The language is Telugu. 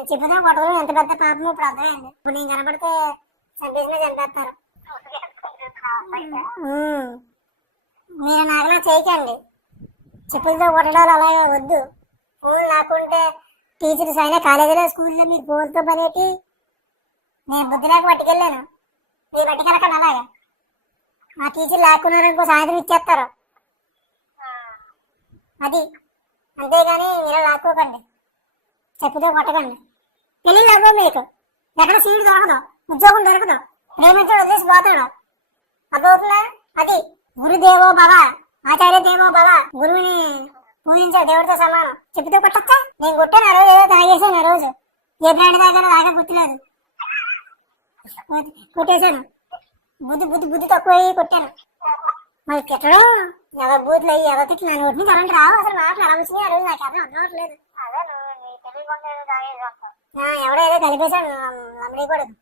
చెప్పుదా కొట్టడం ఎంత పెద్ద పాపమో ఇప్పుడు అర్థమైంది. ఇప్పుడు నేను కనబడితే చంపేసినా చంపేస్తారు. మీరు నాకలా చేయకండి. చెప్పులతో కొట్టడాలు అలాగే వద్దు. ఫోన్ లేకుంటే టీచర్స్ అయినా కాలేజీలో స్కూల్లో మీరు ఫోన్తో పనేటి? నేను బుద్ధి లేక పట్టుకెళ్ళాను. మీరు పట్టుకెళ్ళకండి అలాగా. మా టీచర్ లేకున్నారు ఇంకో సాయంత్రం ఇచ్చేస్తారు. అది. అంతేగాని మీరు లాక్కోకండి. చెప్పుతో కొట్టకండి. పెళ్ళి లేవు మీకు ఎక్కడ సీటు దొరకదు. ఉద్యోగం దొరకదు. ప్రేమించి వదిలేసి పోతాడు. అర్థమవుతుందా? అది గురుదేవో భవ ఆచార్య దేవో భవ గురువుని పూజించే దేవుడితో సమానం. చెప్పుతో కొట్టచ్చా నేను కొట్టాను ఆ రోజు ఏదో తాగేసాను ఆ రోజు. ఏ బ్రాండ్ తాగానో బాగా గుర్తులేదు. కొట్టేశాను. బుద్ధి బుద్ధి బుద్ధి తక్కువ అయ్యి కొట్టాను. మళ్ళీ తిట్టడం? ఎవరి బూతులు అయ్యి ఎవరి తిట్లు? నన్ను కొట్టిన కరెంట్ రావు. అసలు మాటలు అలా వచ్చినాయి ఆ రోజు నాకు అర్థం అర్థం అవ్వట్లేదు ఎవడో ఏదో కలిపేశాడు నమ్మడి కూడా.